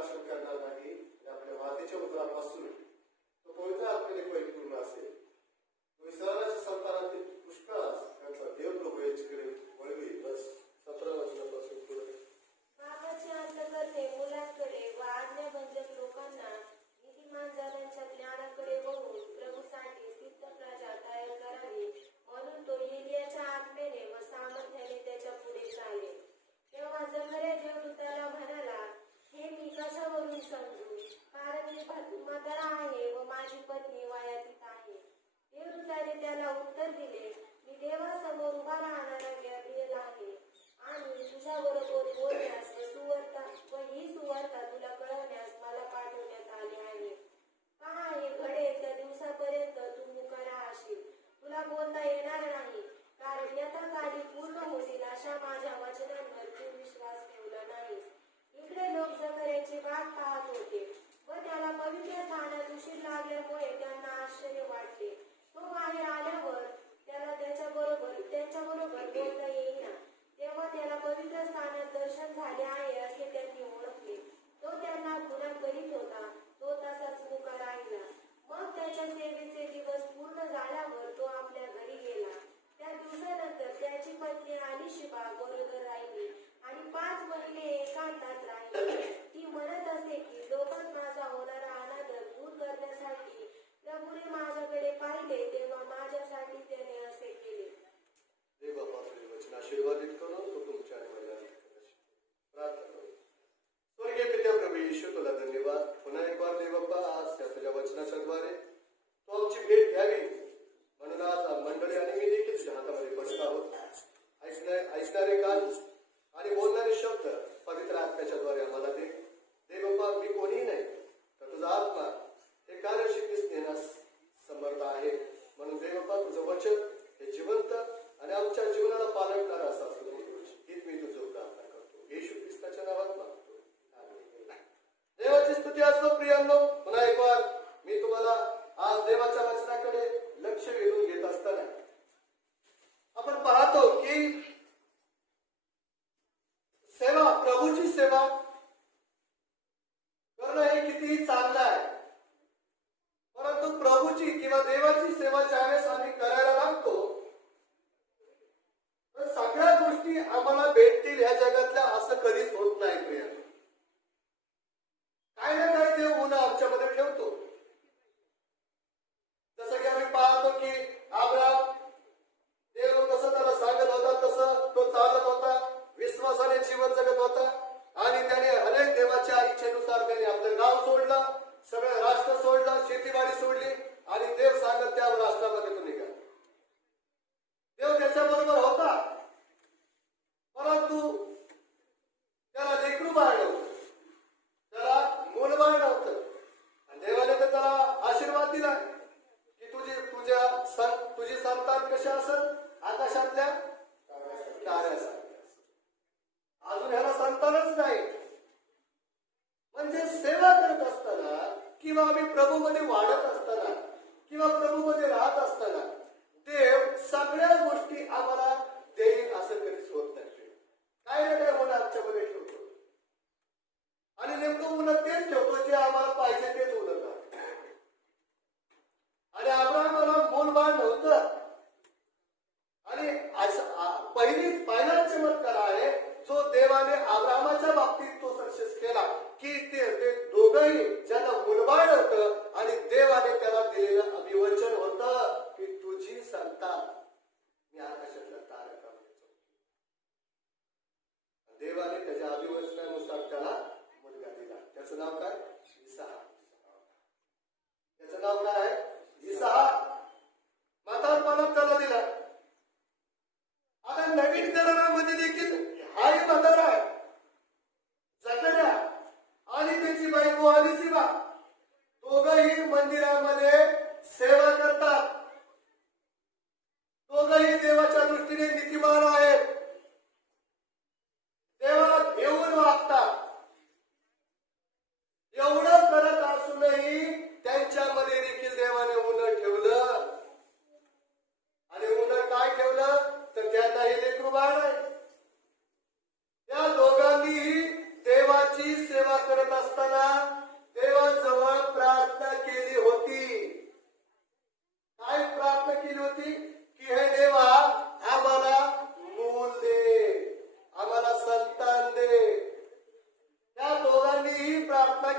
भाषण करणार नाही. आपल्या मातेच्या उदरापासून तो पवित्र आत्म्याने परिपूर्ण असेल. इस्रायलाच्या संतानातील पुष्कळास त्यांचा देव प्रभू याच्याकडे वळवी. बस 17 वचनापासून पुढे. पापाचे अंत करणे मुलांकडे व आज्ञाभंजक लोकांना नीतिमान जनांच्या ज्ञानाकडे वळून प्रभूसाठी सिद्ध प्रजा तयार करावी म्हणून तो एलियाच्या आत्म्याने व सामर्थ्याने त्याच्या पुढे चाले. तेव्हा जकर्या देवदूताला म्हणाला, हे मी कशावरून समजू, कारण मी म्हातारा आहे व माझी पत्नी वयातीत आहे. देवदूताने त्याला उत्तर दिले, मी देवासमोर उभा राहणारा गॅब्रिएल आहे आणि तुझ्याबरोबर बोलण्यास व ही सुवार्ता तुला कळवण्यास मला पाठवण्यात आले आहे. पहा, हे घडेल त्या दिवसापर्यंत तू मुका राहशील. तुला बोलता येणार नाही, कारण यथाकाली पूर्ण होतील अशा माझ्या वचनांवर तू विश्वास ठेवला नाहीस. इकडे लोक जकर्याची वाट पाहत होते व त्याला पवित्र स्थानात उशीर लागल्यामुळे त्यांना आश्चर्य वाटले. तो बाहेर आल्यावर त्याला त्यांच्याबरोबर बोलता येईना. तेव्हा त्याला पवित्र स्थानात दर्शन झाले आहे असे त्यांनी ओळखले. तो त्यांना गुन्हा करीत होता, तो तसाच मुका राहिला. मग त्याच्या सेवेचे दिवस पूर्ण झाल्यावर तो आपल्या घरी गेला. त्या दिवसानंतर त्याची पत्नी अलिशिबा गरोदर राहिली आणि 5 महिने एकांतात राहिली. ती म्हणत असे की लोकात माझा होणारा अनादर दूर करण्यासाठी प्रभूने माझ्याकडे पाहिले, तेव्हा माझ्यासाठी त्याने असे केले. देव आपले वचन आशीर्वादित करो. तो तुमच्या प्रार्थना करू. स्वर्गीय पित्या प्रभू येशू, तुला धन्यवाद. पुन्हा एक बार देव बाप्पा आज त्या तुझ्या वचनाच्या द्वारे तो आमची भेट घ्यावी म्हणून आज मंडळी आणि मी देखील तुझ्या हातामध्ये पडत आहोत. ऐकणारे कान आणि बोलणारे शब्द पवित्र आत्म्याच्या द्वारे आम्हाला दे. देव बाप्पा, मी कोणीही नाही तर तुझा आत्मा हे कार्य शिकवीस नेण्यास समर्थ आहे. म्हणून देव बाप्पा, तुझं वचन हे जिवंत आणि आमच्या जीवनाला पालन करा असं असू दे. हीच मी तुझं प्रार्थना करतो येशू ख्रिस्ताच्या नावात मागतो. देवाची स्तुती असो. प्रियांनो, पुन्हा एक बार मी तुम्हाला आज देवाच्या वचनाकडे लक्ष वेधून घेत असताना आपण पाहतो की सेवा, प्रभूची सेवा करणं हे कितीही चांगलं आहे. परंतु प्रभूची किंवा देवाची सेवा ज्यावेळेस आम्ही करायला लागतो तर सगळ्या गोष्टी आम्हाला भेटतील ह्या जगातल्या असं कधीच होत नाही. प्रियांनो, काय ना काय देव गुण आमच्यामध्ये ठेवतो. जसं की आम्ही पाहतो की अब्राहम, देव कसं त्याला सांगत होता तसं तो चालत होता, विश्वासाने जीवन जगत होता आणि त्याने अनेक देवाच्या इच्छेनुसार त्याने आपलं गाव सोडलं, सगळं राष्ट्र सोडलं, शेतीवाडी सोडली आणि देव सांगत त्या राष्ट्रामध्ये तो निघाला. देव त्याच्याबरोबर होता, परंतु त्याला लेकरू बाळ नव्हतं, त्याला मूलबाळ नव्हतं. आणि देवाने तर त्याला आशीर्वाद दिला की तुझी संतान कशी असेल, आकाशातल्या ताऱ्यासारखी. अजून ह्याला संतानच नाही. म्हणजे सेवा करत असताना किंवा आम्ही प्रभूमध्ये वाढत असताना किंवा प्रभूमध्ये राहत असताना देव सगळ्या गोष्टी आम्हाला देईल असं कधीच होत नाही. काय ना काय होणं आमच्यामध्ये ठेवतो आणि नेमकं उलट तेच ठेवतो जे आम्हाला पाहिजे तेच उलट आहे. आणि अब्राहमाला मूलबाळ नव्हतं आणि पहिला चमत्कार आहे जो देवाने अब्राहमाच्या बाबतीत तो सक्सेस केला की ते दोघंही ज्यांना मुलबाळ होतं आणि देवाने त्याला दिलेलं अभिवचन होतं की तुझी संतान मी आकाशातल्या तारकामध्ये चौकी. देवाने त्याच्या अभिवचनानुसार त्याला मुलगा दिला. त्याचं नाव काय? इसहाक. त्याचं नाव काय आहे? इसहाक. म्हातारपणात त्याला दिला. आता नवीन करारामध्ये देखील हाही म्हातारा आहे, जकर्या आणि त्याची बायको अलिशिबा दोघंही मंदिरामध्ये सेवा करतात. दोघंही देवाच्या दृष्टीने नीतिमान आहेत, देवाला घेऊन वागतात. एवढं करत असूनही त्यांच्यामध्ये देखील देवाने उन्ह ठेवलं. आणि उन्ह काय ठेवलं तर त्यांना हे लेकरू बाळ आहे. त्या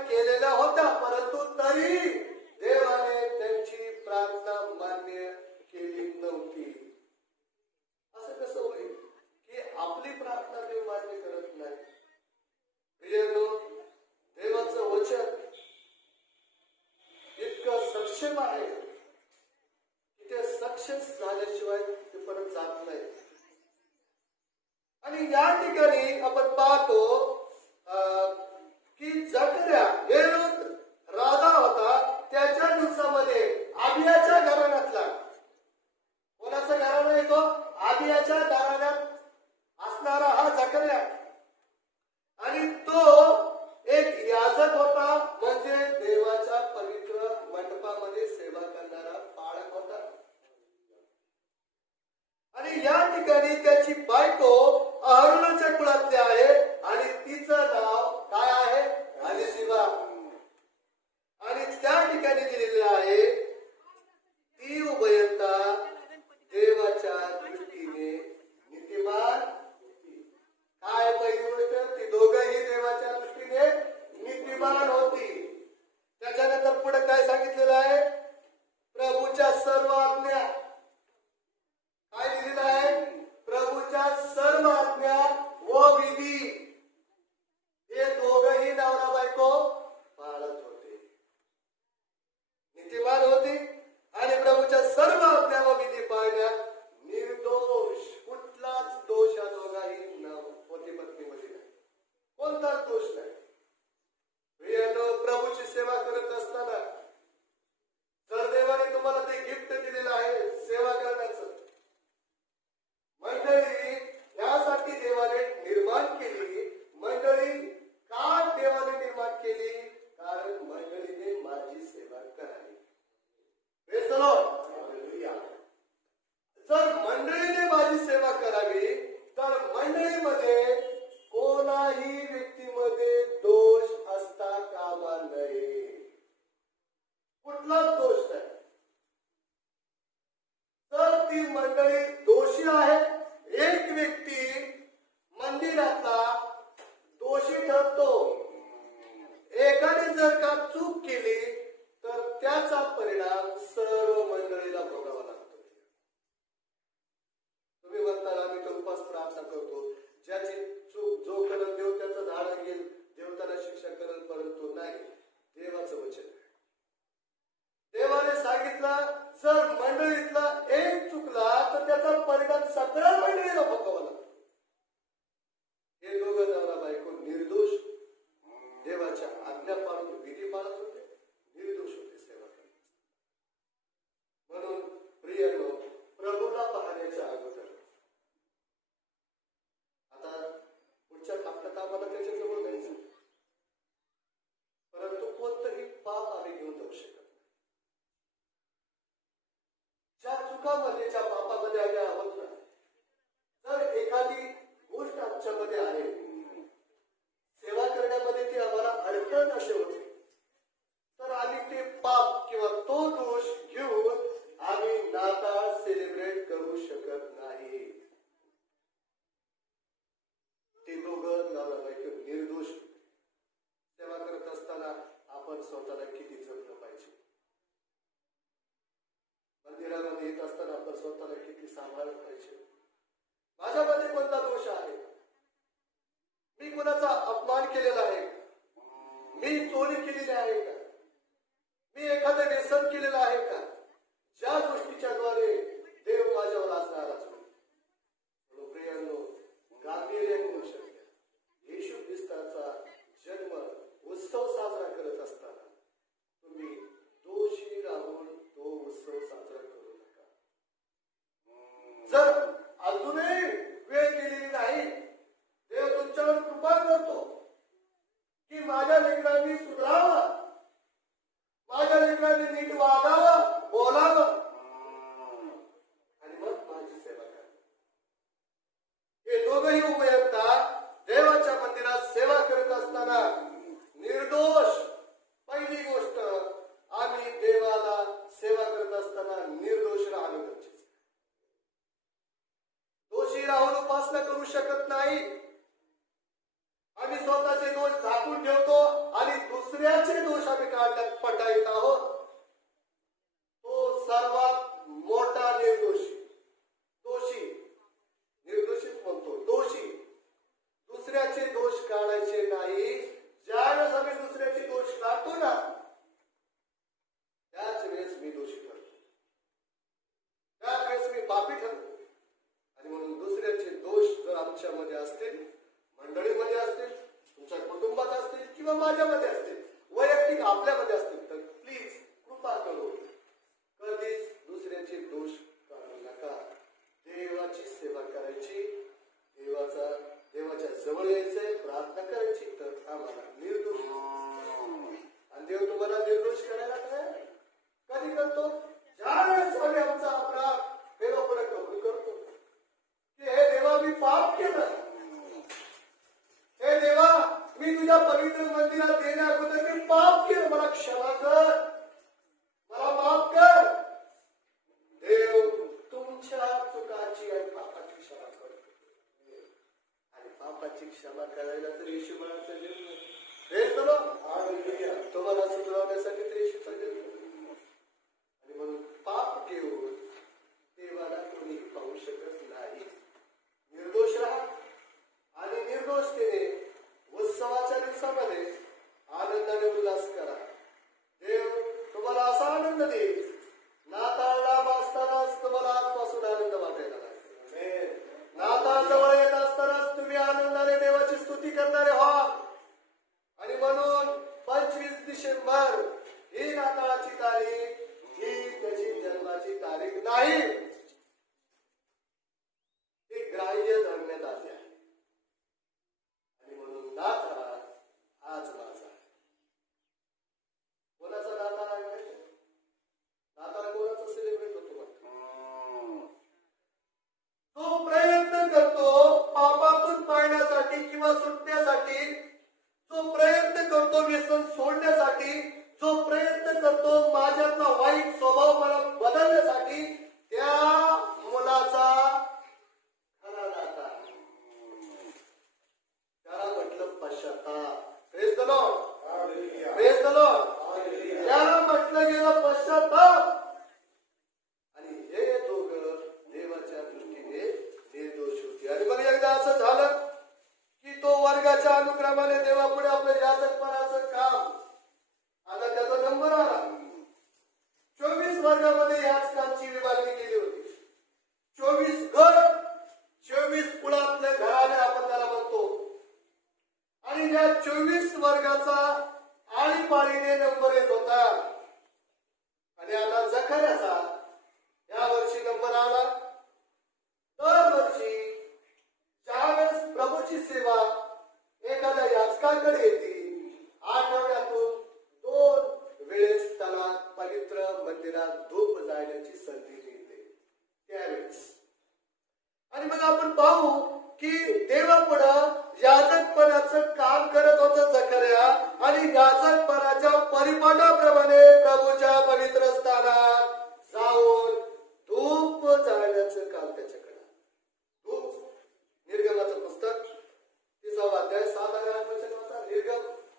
केलेल्या होत्या, परंतु तरी देवाने त्यांची प्रार्थना मान्य केली नव्हती. असं कसं होईल की आपली प्रार्थना देव मान्य करत नाही? प्रियनो, देवाचं वचन इतकं सक्षम आहे की ते सक्सेस झाल्याशिवाय ते परत जात नाही. आणि या ठिकाणी आपण पाहतो की जकर्या हेरोद राजा होता, त्याच्या दिवसामध्ये आबियाच्या घराण्यातला, कोणाचा घराणा येतो? आबियाच्या घराण्यात असणारा हा जकर्या. आणि तो एक याजक होता, म्हणजे देवाच्या पवित्र मंडपामध्ये सेवा करणारा पाळक होता. आणि या ठिकाणी त्याची बायको अहरोनाच्या कुळातली आहे आणि तिचं नाव काय आहे? अलिशिबा. आणि त्या ठिकाणी दिलेले आहे ती उभयता देवाच्या दृष्टीने नीतिमान होती. काय पहिली गोष्ट? ती दोघंही देवाच्या दृष्टीने नीतिमान होती. त्याच्यानंतर पुढे काय सांगितलेलं आहे? प्रभूच्या सर्व आज्ञा. काय दिलेलं आहे? प्रभूच्या सर्व आज्ञा व विधी हे दोघंही नवरा बायको पाळत होते, नीतिमान होती. आणि प्रभूच्या सर्व आज्ञा व विधी पाळण्यात निर्दोष, कुठलाच दोष या दोघाही पती पत्नीमध्ये नाही, कोणताच दोष नाही. प्रभूची सेवा करत असताना जर देवाने तुम्हाला ते गिफ्ट दिलेलं आहे सेवा करण्याचं, मंडळी यासाठी देवाने निर्माण केली. मंडळी का देवाने निर्माण केली? कारण मंडळीने माझी सेवा करावी. जर मंडळीने माझी सेवा करावी तर मंडळीमध्ये कोणाही व्यक्तीमध्ये दोष असता कामा नये, कुठलाच दोष नाही. तर ती मंडळी दोषी आहे. एक व्यक्ती मंदिरातला दोषी ठरतो. एकाने जर का चूक केली तर त्याचा परिणाम सर्व मंडळीला भोगावा लागतो. तुम्ही म्हणता आम्ही तर उपास प्रार्थना करतो, ज्याची चूक जो करत देव त्याचं धाडा घेईल, देव त्याला शिक्षा करेल, परंतु नाही. देवाचं वचन, देवाने सांगितलं जर मंडळीतला एक चुकला तर त्याचा परिणाम सगळ्या मंडळीला भोगावा लागतो. हे दोघं नवरा बायको निर्दोष देवाच्या आज्ञा पाळून विधी पाळत होते, निर्दोष होते सेवा करत. म्हणून प्रियनो, प्रभूला पाहण्याच्या अगोदर आता पुढच्या हप्त्यात आम्हाला त्याच्याजवळ जायचं, परंतु कोणतंही पाप आम्ही घेऊन जाऊ शकत. ज्या चुकामध्ये, ज्या पापामध्ये आम्ही आहोत ना, जर एखादी गोष्ट आमच्यामध्ये आहे, सेवा करण्यामध्ये ती आम्हाला अडचण असे होते, तर आम्ही ते पाप किंवा तो दोष घेऊन आम्ही नाताळ सेलिब्रेट करू शकत नाही. ते दोघं नवरा बायको निर्दोष सेवा करत असताना आपण स्वतःला किती जपलं पाहिजे. मंदिरामध्ये येत असताना आपण स्वतःला किती सांभाळलं पाहिजे. माझ्यामध्ये कोणता दोष आहे? मी कोणाचा अपमान केलेला आहे का? मी चोरी केलेली आहे का? मी एखादं व्यसन केलेलं आहे का? ज्या गोष्टीच्या द्वारे देव माझ्यावर आज नाराज होईल. प्रियांनो, गांभीर्याने होऊ शकते. येशू ख्रिस्ताचा जन्म उत्सव साजरा करत असताना तुम्ही दोषी राहून तो उत्सव साजरा करू नका. जर अजूनही वेळ गेलेली नाही, देव तुमच्यावर कृपा करतो की माझ्या लेकरांनी सुधारावं, माझ्या लेकरांनी नीट वागावं, बोलावं आणि मग माझी सेवा करा. हे दोघंही उभयता देवाच्या मंदिरात सेवा करत असताना निर्दोष. पहिली गोष्ट, आम्ही देवाला सेवा करत असताना निर्दोष राहणं गरजेचं. दोषी राहून उपासना करू शकत नाही. आम्ही स्वतःचे दोष झाकून ठेवतो आणि दुसऱ्याचे दोष आम्ही काढण्यात पटाईत आहोत. तो सर्वात मोठा निर्दोषी, दोषी, निर्दोषीच म्हणतो, दोषी. दुसऱ्याचे दोष काढायचे नाही. ज्यावेळेस आम्ही दुसऱ्याचे दोष काढतो ना, त्याच वेळेस मी दोषी ठरतो, त्याच वेळेस मी पापी ठरतो. आणि म्हणून दुसऱ्याचे दोष जर आमच्यामध्ये असतील, मंडळीमध्ये असतील, तुमच्या कुटुंबात असतील किंवा माझ्यामध्ये असतील, वैयक्तिक आपल्यामध्ये असतील, तर प्लीज कृपा करून कधीच दुसऱ्याचे दोष काढू नका. देवाची सेवा करायची, देवाच्या जवळ यायचंय, प्रार्थना करायची, तर आम्हाला निर्दोष. आणि देव तुम्हाला निर्दोष करायला काय कधी करतो? ज्यावेळेस आम्ही आमचा अपराध देवापुढे कबूल करतो की हे देवा मी पाप केलं, हे देवा मी तुझ्या पवित्र मंदिरात येण्या अगोदर मी पाप केलं, मला क्षमा कर, मला माफ कर. देव तुमच्या चुकाची आणि पापाची क्षमा करतो. आणि पापाची क्षमा करायला तर येशू बाळाचा जन्म. तुम्हाला सुधारण्यासाठी तर येशूचा जन्म. आणि म्हणून पाप घेऊन देवाला कोणी पाहू शकत नाही. निर्दोष राहा आणि निर्दोषतेने उत्सवाच्या दिवसामध्ये आनंदाने उल्हास करा. देव तुम्हाला असा आनंद देईल, नाताळला वाचतानाच तुम्हाला आजपासून आनंद वाटायला लागेल. नाताळ जवळ येत असतानाच तुम्ही आनंदाने देवाची स्तुती करणारे व्हा. आणि म्हणून 25 डिसेंबर ही नाताळाची तारीख, ही त्याची जन्माची तारीख नाही, ती ग्राह्य धरण्यात आली आहे. आणि म्हणून नाताळ आज माझा आहे. कोणाचा नाताळ आहे माहिती? नाताळ कोणाचा सेलिब्रेट होतो? तो प्रयत्न करतो पापातून पाळण्यासाठी किंवा सुटण्यासाठी, जो प्रयत्न करतो व्यसन सोडण्यासाठी, जो प्रयत्न करतो माझ्यातला वाईट स्वभाव मला बदलण्यासाठी, त्या मुलाचा खरा नाता. त्याला म्हटलं पश्चाताप. Praise the Lord, praise the Lord. त्याला म्हटलं गेलं पश्चाताप. आणि हे दोघं देवाच्या दृष्टीने निर्दोष होते. आणि मग एकदा असं झालं की तो वर्गाच्या अनुक्रमाने देवापुढे आपलं याजकपणाचं काम, आता त्याचा नंबर आला. 24 वर्गामध्ये याच कामची विभागणी केली होती. 24 गट, 24 कुळातले घराणे आपण त्याला म्हणतो. आणि या 24 वर्गाचा आळीपाळीने नंबर येत होता. आणि आता जखऱ्याचा या वर्षी नंबर आला. दरवर्षी ज्यावेळेस प्रभूची सेवा एखाद्या याचकाकडे येते, आठवड्यातून 2 वेळेस त्याला पवित्र मंदिरात धूप जाण्याची संधी मिळते त्यावेळेस. आणि मग आपण पाहू की देवापुढं याजकपणाचं काम करत होतं जकर्या. आणि याजकपणाच्या परिपाठाप्रमाणे प्रभूच्या पवित्र स्थानात जाऊन धूप जाळण्याचं काम त्याच्याकडे. धूप, निर्गमाचं पुस्तक 30 अध्याय 7 आणि 8 वचन वाचा. निर्गम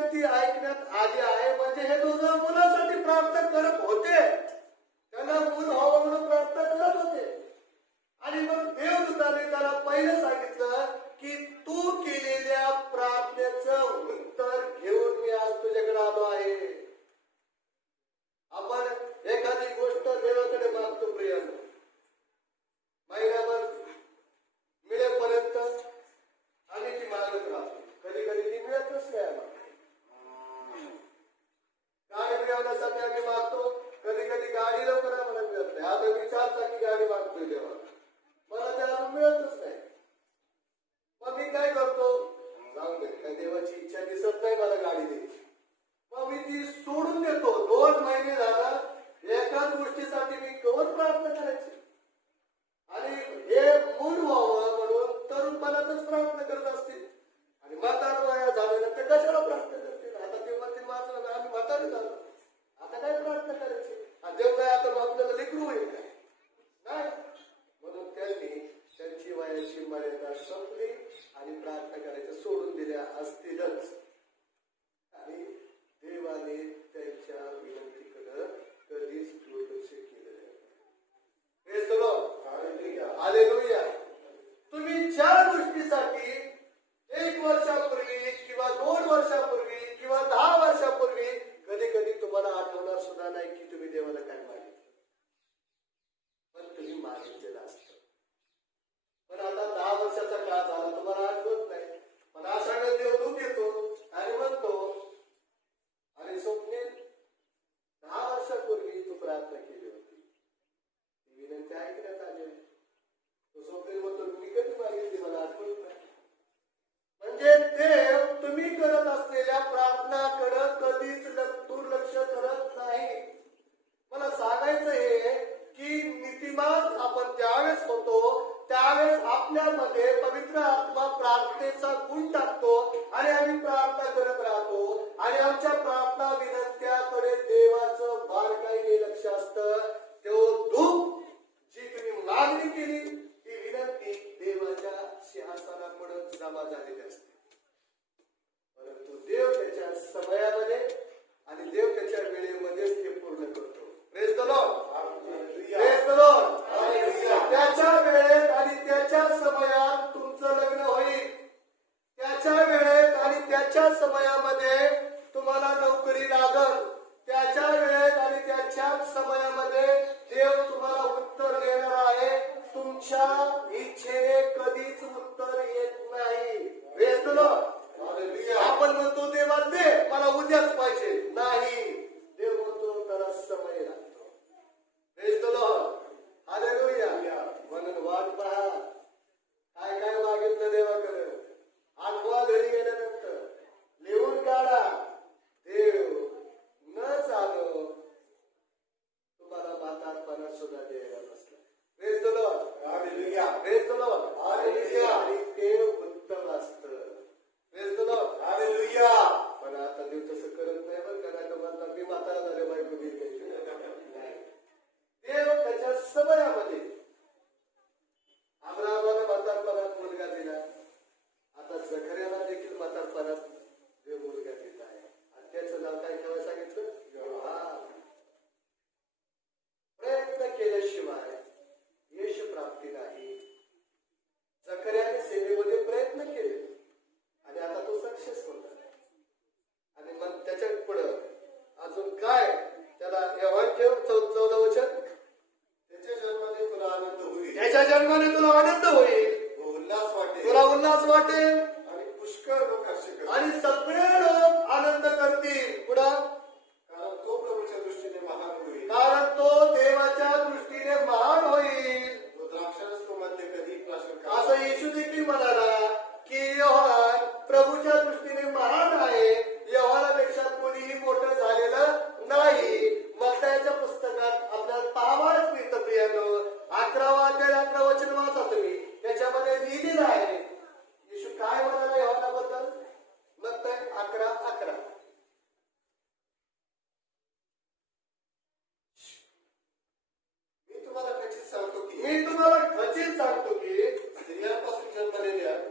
विनंती ऐकण्यात आली आहे. म्हणजे हे दोघं मुलासाठी प्रार्थना करत होते. त्यांना मूल व्हावं म्हणून प्रार्थना करत होते. आणि मग देवदूताने त्याला पहिलं सांगितलं की तू केलेल्या प्रार्थनेचं उत्तर घेऊन मी आज तुझ्याकडे आलो आहे. आपण एखादी गोष्ट देवाकडे मागतो प्रियानो, महिनाभर मिळेपर्यंत आणि ती मागत राहतो. कधी कधी ती मिळतच नाही आम्हाला. गाडी मिळवण्यासाठी आम्ही मागतो. कधी कधी गाडी लवकर आम्हाला मिळत नाही. आता मी 4 चाकी गाडी मागतोय देवा, मला ते अजून मिळतच नाही. मग मी काय करतो, जाऊ दे, काय देवाची इच्छा दिसत नाही मला गाडी द्यायची, मग मी ती सोडून देतो. 2 महिने झाला एकाच गोष्टीसाठी मी कवर प्रार्थना करायची. आणि हे मूल व्हावं म्हणून तरुणपणातच प्रार्थना करत असतील. आणि म्हातार वया झाल्यानंतर कशाला प्रार्थना करतील. आता ते म्हणतील माझं आम्ही म्हातारे झालो, आता काय प्रार्थना करायची. आणि देव काय आता आपल्याला लेकरू होईल काय, नाही. म्हणून त्यांनी त्यांची वयाची मर्यादा संपली आणि प्रार्थना करायचं सोडून दिल्या असतीलच. आणि देवाने त्यांच्या विनंतीकडे कधीच दुर्लक्ष केलं नाही. Praise the Lord, hallelujah. तुम्ही ज्या गोष्टीसाठी 1 वर्षापूर्वी किंवा 2 वर्षापूर्वी किंवा 10 वर्षापूर्वी कधी कधी तुम्हाला आठवणार सुद्धा नाही की तुम्ही देवाला काय मागितलं, पण तुम्ही मागितलेलं असतं. पण आता 10 वर्षाचा काळ झाला, तुम्हाला आठवत नाही. पण अशा वेळेस देव दूध येतो आणि म्हणतो, अरे स्वप्ने 10 वर्षापूर्वी तू प्रार्थना केली होती, ती विनंती ऐकण्यात आली. तो स्वप्ने म्हणतो मी कधी मागितली मला आठवत नाही. म्हणजे देव तुम्ही करत असलेल्या प्रार्थनाकडे कधीच दुर्लक्ष करत नाही. मला सांगायचं हे की नीतिमान आपण त्यावेळेस होतो त्यावेळेस आपल्यामध्ये पवित्र आत्मा प्रार्थनेचा गुण टाकतो आणि आम्ही प्रार्थना करत राहतो. आणि आमच्या प्रार्थना विनंत्याकडे देवाचं बारकाईने लक्ष असतं. तो धूप जी तुम्ही मागणी केली ती विनंती देवाच्या सिंहासनापुढे जमा झालेली असते. परंतु देव त्याच्या समयामध्ये आणि देव त्याच्या वेळेमध्येच ते पूर्ण करतो. Praise the Lord, praise the Lord. त्याच्या वेळेत आणि त्याच्या समयात तुमचं लग्न होईल. त्याच्या वेळेत आणि त्याच्या समयामध्ये तुम्हाला नोकरी लागल. त्याच्या वेळेत आणि त्याच्याच समयामध्ये देव तुम्हाला उत्तर देणार आहे. तुमच्या इच्छेने कधीच उत्तर येत नाही. Praise the Lord. आपण म्हणतो देवा दे मला उद्याच पाहिजे, नाही. देव म्हणतो त्याला समय लागतो. Praise the Lord, hallelujah. म्हणून वाट पहा, काय काय मागितलं देवाकडे आठवा घरी गेल्यानंतर लिहून काढा. देव न चालो तुम्हाला म्हातारपणात सुद्धा द्यायला बसला. Praise the Lord, hallelujah. Praise the Lord, hallelujah. आणि ते उत्तम असतं. Praise the Lord, hallelujah. पण आता देव तसं करत नाही बरं का. नाही म्हणतात मी म्हातारा झाले बायको देईल नाही. देव त्याच्या समयामध्ये अब्राहमाला म्हातारपणात मुलगा दिला. आता जखर्याला देखील म्हातारपणात देव मुलगा देत आहे. आणि त्याचं नाव काय ठेवायला सांगितलं? प्रयत्न केल्याशिवाय यश प्राप्ती नाही. जखर्याने सेवेमध्ये प्रयत्न केले आणि आता तो सक्सेस होता. आणि मग त्याच्या पुढं अजून काय त्याला व्यवहार ठेव. 14 वचन, त्याच्या जन्माने तुला आनंद होईल. त्याच्या जन्माने तुला आनंद होईल, उल्हास वाटेल, तुला उल्हास वाटेल आणि पुष्कळ लोक हर्ष आणि सगळे लोक आनंद करतील. पुढं, कारण तो प्रभूच्या दृष्टीने महान होईल. कारण तो देवाच्या दृष्टीने महान होईल. तो द्राक्षरस मध्ये कधी प्राशन. असं येशू देखील म्हणाला की योहान प्रभूच्या दृष्टीने महान आहे. योहानापेक्षा कोणीही मोठं झालेलं नाही. मत्ताईच्या पुस्तकात आपल्याला पाहावयास मिळतं प्रियानो. 11वा अध्याय 11 वचन वाचा तुम्ही. त्याच्यामध्ये लिहिलेलं आहे येशू काय म्हणाला योहानाबद्दल. मत्ताई 11:11. मी तुम्हाला खचित सांगतो की स्त्रियांपासून जन्मलेल्या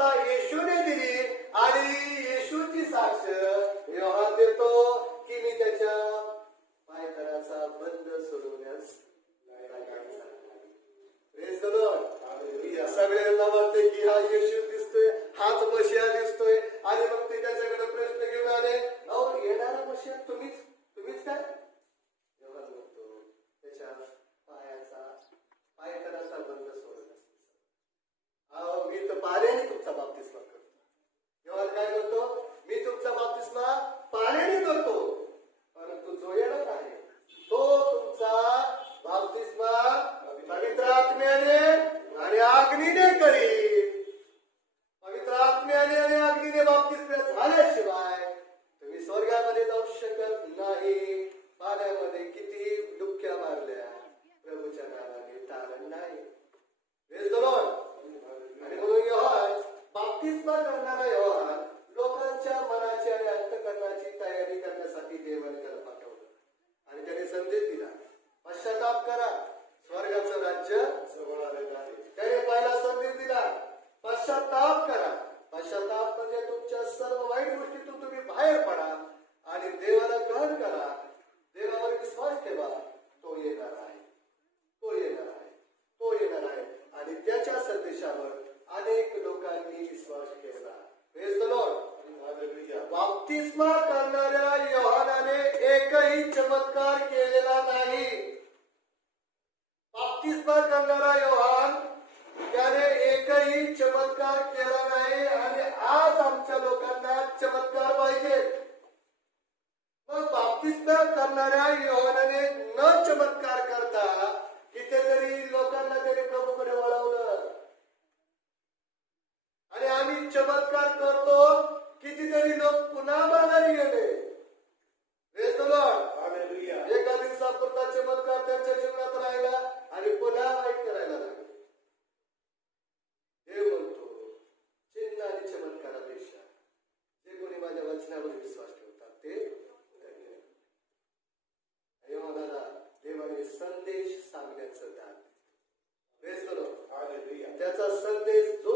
स्वतः येशूने दिली आणि येशूची साक्ष योहान देतो की मी त्याच्या पायतळाचा बंद सोडवण्यास Praise the Lord. सगळ्यांना वाटते की हा येशू दिसतोय, हाच मशिया दिसतोय, आणि मग ते त्याच्याकडे प्रश्न घेऊन आले, अहो येणारा मशिया तुम्हीच काय? योहान म्हणतो त्याच्या पायतळाचा बंद सोडवण्यास. अहो मी तर पाण्याने तुमचा बाप्तिस्मा करतो. योहान काय म्हणतो? मी तुमचा बाप्तिस्मा पाण्याने करतो, परंतु जो येणार आहे तो तुमचा बाप्तिस्मा पवित्र आत्म्याने आणि अग्नीने करील. पवित्र आत्म्याने आणि अग्नीने बाप्तिस्मा झाल्याशिवाय तुम्ही स्वर्गामध्ये जाऊ शकत नाही. पाण्यामध्ये कितीही डुबक्या मारल्या प्रभूच्या नावाने तारण नाही. Praise the Lord. आणि म्हणून योहान बाप्तिस्मा करणारा योहान लोकांच्या मनाची आणि अंतःकरणाची तयारी करण्यासाठी देवाने त्याला पाठवलं आणि त्याने संदेश दिला, पश्चाताप करा, स्वर्गाचं राज्य जवळ आलेलं आहे. त्याने पहिला संदेश दिला, पश्चाताप करा. पश्चाताप म्हणजे तुमच्या सर्व वाईट गोष्टीतून तुम्ही बाहेर पडा आणि देवाला ग्रहण करा, देवावर विश्वास ठेवा. तो येणार आहे, तो येणार आहे, तो येणार आहे. आणि त्याच्या संदेशावर अनेक लोकांनी विश्वास केला. Praise the Lord. बाप्तिस्मा करणाऱ्या योहानाने एकही चमत्कार केलेला नाही. बाप्तिस्मा करणारा योहान त्याने एकही चमत्कार केला नाही. आणि आज आमच्या लोकांना चमत्कार पाहिजे. मग बाप्तिस्मा करणाऱ्या योहानाने न चमत्कार करता कितीतरी लोकांना त्याने प्रभूकडे वळवलं. आणि आम्ही चमत्कार करतो, कितीतरी लोक पुन्हा माघारी गेले. Praise the Lord. एका दिवसापुरता चमत्कार त्यांच्या जीवनात राहिला आणि पुन्हा वाईट करायला लागले. देव म्हणतो चिन्ह आणि चमत्कारापेक्षा जे कोणी माझ्या वचनावर विश्वास ठेवतात ते धन्य. योहानाला देवाने संदेश सांगण्याचं दान. Praise the Lord. त्याचा संदेश